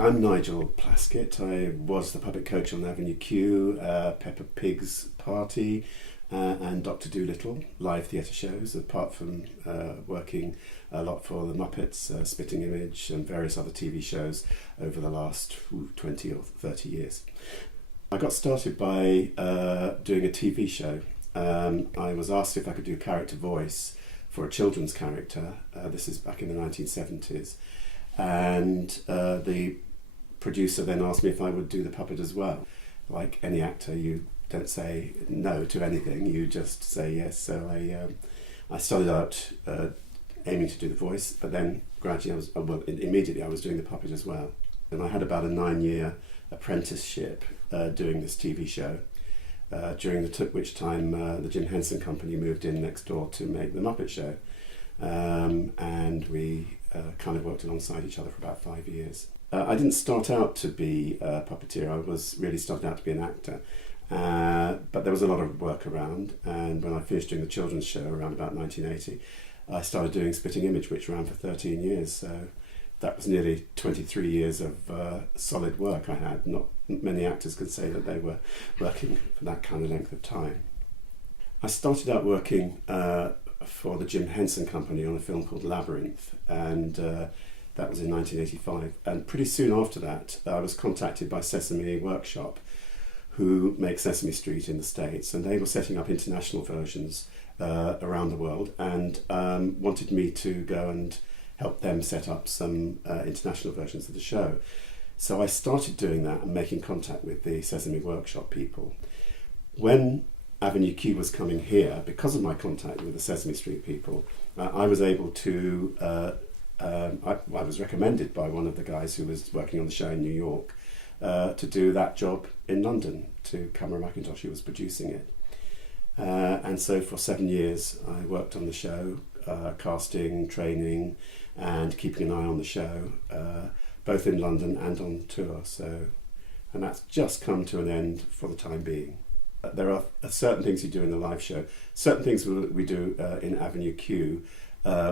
I'm Nigel Plaskitt. I was the puppet coach on Avenue Q, Peppa Pig's Party, and Dr. Dolittle live theatre shows, apart from working a lot for the Muppets, Spitting Image and various other TV shows over the last 20 or 30 years. I got started by doing a TV show. I was asked if I could do character voice for a children's character. This is back in the 1970s. And the producer then asked me if I would do the puppet as well. Like any actor, you don't say no to anything, you just say yes. So I started out aiming to do the voice, but then gradually immediately I was doing the puppet as well. And I had about a 9-year apprenticeship doing this TV show, during which time the Jim Henson Company moved in next door to make the Muppet Show. And we kind of worked alongside each other for about 5 years. I didn't start out to be a puppeteer, I was really started out to be an actor. But there was a lot of work around, and when I finished doing the children's show around about 1980, I started doing Spitting Image, which ran for 13 years. So that was nearly 23 years of solid work I had. Not many actors could say that they were working for that kind of length of time. I started out working for the Jim Henson Company on a film called Labyrinth, and that was in 1985. And pretty soon after that, I was contacted by Sesame Workshop, who make Sesame Street in the States, and they were setting up international versions around the world, and wanted me to go and help them set up some international versions of the show. So I started doing that and making contact with the Sesame Workshop people. When Avenue Q was coming here, because of my contact with the Sesame Street people, I was able to, I was recommended by one of the guys who was working on the show in New York to do that job in London to Cameron Mackintosh, who was producing it. And so for 7 years I worked on the show, casting, training and keeping an eye on the show, both in London and on tour. And that's just come to an end for the time being. There are certain things you do in the live show, certain things we do in Avenue Q,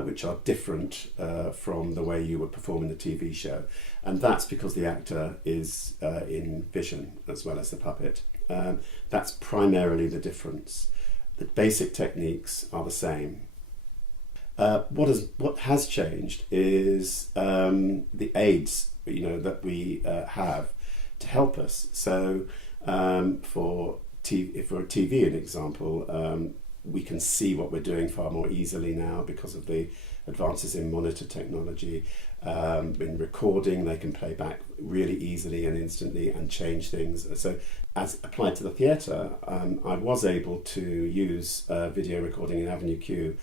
which are different from the way you would perform in the TV show. And that's because the actor is in vision as well as the puppet. That's primarily the difference. The basic techniques are the same. What has changed is the aids, that we have to help us. So for TV, an example, we can see what we're doing far more easily now because of the advances in monitor technology. In recording, they can play back really easily and instantly and change things. So as applied to the theatre, I was able to use video recording in Avenue Q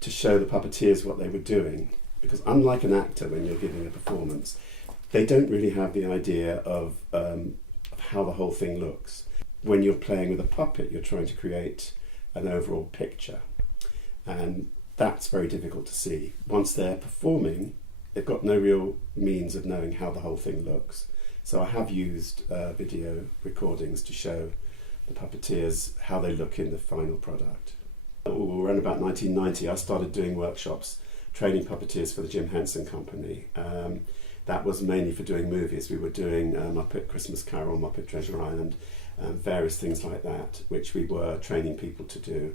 to show the puppeteers what they were doing. Because unlike an actor, when you're giving a performance, they don't really have the idea of how the whole thing looks. When you're playing with a puppet, you're trying to create an overall picture, and that's very difficult to see. Once they're performing, they've got no real means of knowing how the whole thing looks. So I have used video recordings to show the puppeteers how they look in the final product. Around about 1990, I started doing workshops training puppeteers for the Jim Henson Company. That was mainly for doing movies. We were doing Muppet Christmas Carol, Muppet Treasure Island, various things like that, which we were training people to do.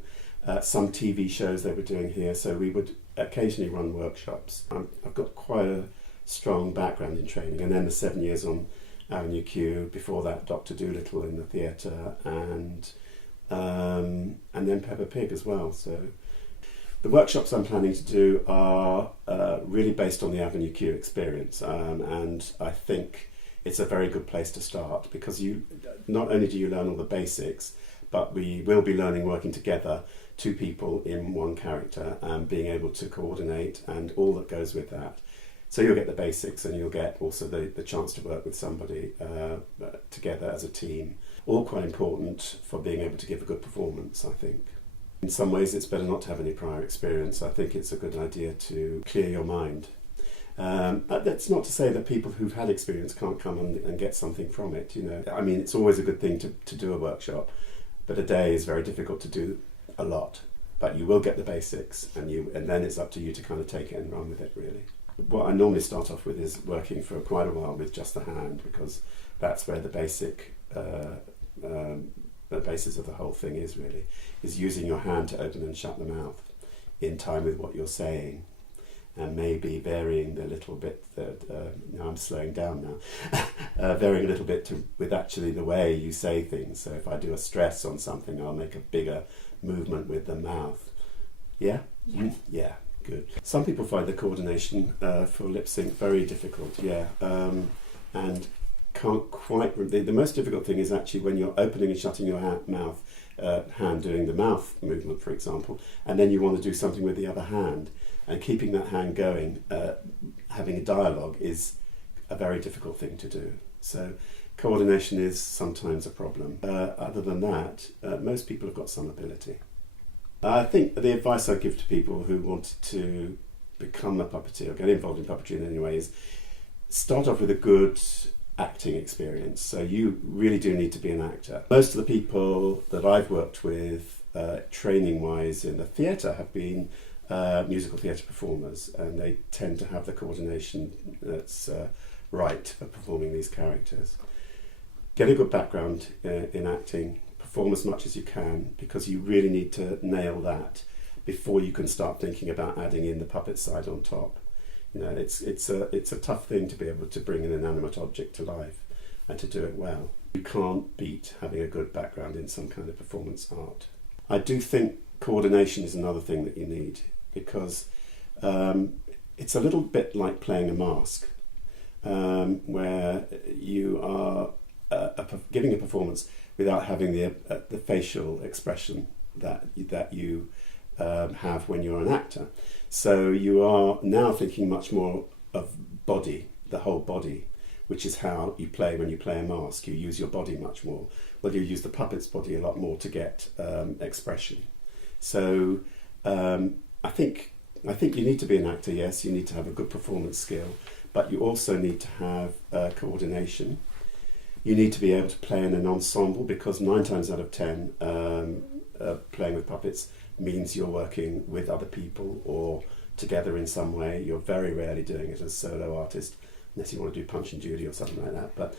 Some TV shows they were doing here, so we would occasionally run workshops. I've got quite a strong background in training, and then the 7 years on Avenue Q, before that Dr. Dolittle in the theatre, and then Peppa Pig as well. So the workshops I'm planning to do are really based on the Avenue Q experience, and I think it's a very good place to start, because you not only do you learn all the basics, but we will be learning working together, two people in one character, and being able to coordinate and all that goes with that. So you'll get the basics, and you'll get also the chance to work with somebody together as a team. All quite important for being able to give a good performance, I think. In some ways it's better not to have any prior experience. I think it's a good idea to clear your mind. That's not to say that people who've had experience can't come and get something from it. I mean, it's always a good thing to do a workshop, but a day is very difficult to do a lot. But you will get the basics, and then it's up to you to kind of take it and run with it, really. What I normally start off with is working for quite a while with just the hand, because that's where the basis of the whole thing is really, is using your hand to open and shut the mouth in time with what you're saying, and maybe varying the little bit that, now I'm slowing down now, varying a little bit with actually the way you say things. So if I do a stress on something, I'll make a bigger movement with the mouth. Yeah? Yeah. Yeah, good. Some people find the coordination for lip sync very difficult, yeah, and can't quite. The most difficult thing is actually when you're opening and shutting your hand doing the mouth movement, for example, and then you want to do something with the other hand, and keeping that hand going, having a dialogue is a very difficult thing to do. So coordination is sometimes a problem. Other than that, most people have got some ability. I think the advice I give to people who want to become a puppeteer or get involved in puppetry in any way is start off with a good acting experience. So you really do need to be an actor. Most of the people that I've worked with training wise in the theatre have been musical theatre performers, and they tend to have the coordination that's right for performing these characters. Get a good background in acting, perform as much as you can, because you really need to nail that before you can start thinking about adding in the puppet side on top. You know, it's a tough thing to be able to bring an inanimate object to life and to do it well. You can't beat having a good background in some kind of performance art. I do think coordination is another thing that you need, because it's a little bit like playing a mask, where you are giving a performance without having the facial expression that you have when you're an actor. So you are now thinking much more of body, the whole body, which is how you play when you play a mask. You use your body much more. Well, you use the puppet's body a lot more to get expression. So I think you need to be an actor, yes, you need to have a good performance skill, but you also need to have coordination. You need to be able to play in an ensemble, because 9 times out of 10 playing with puppets means you're working with other people or together in some way. You're very rarely doing it as a solo artist, unless you want to do Punch and Judy or something like that. But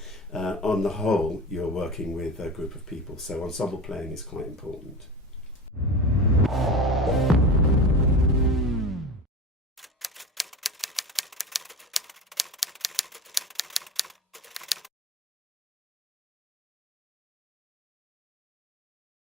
on the whole, you're working with a group of people, so ensemble playing is quite important.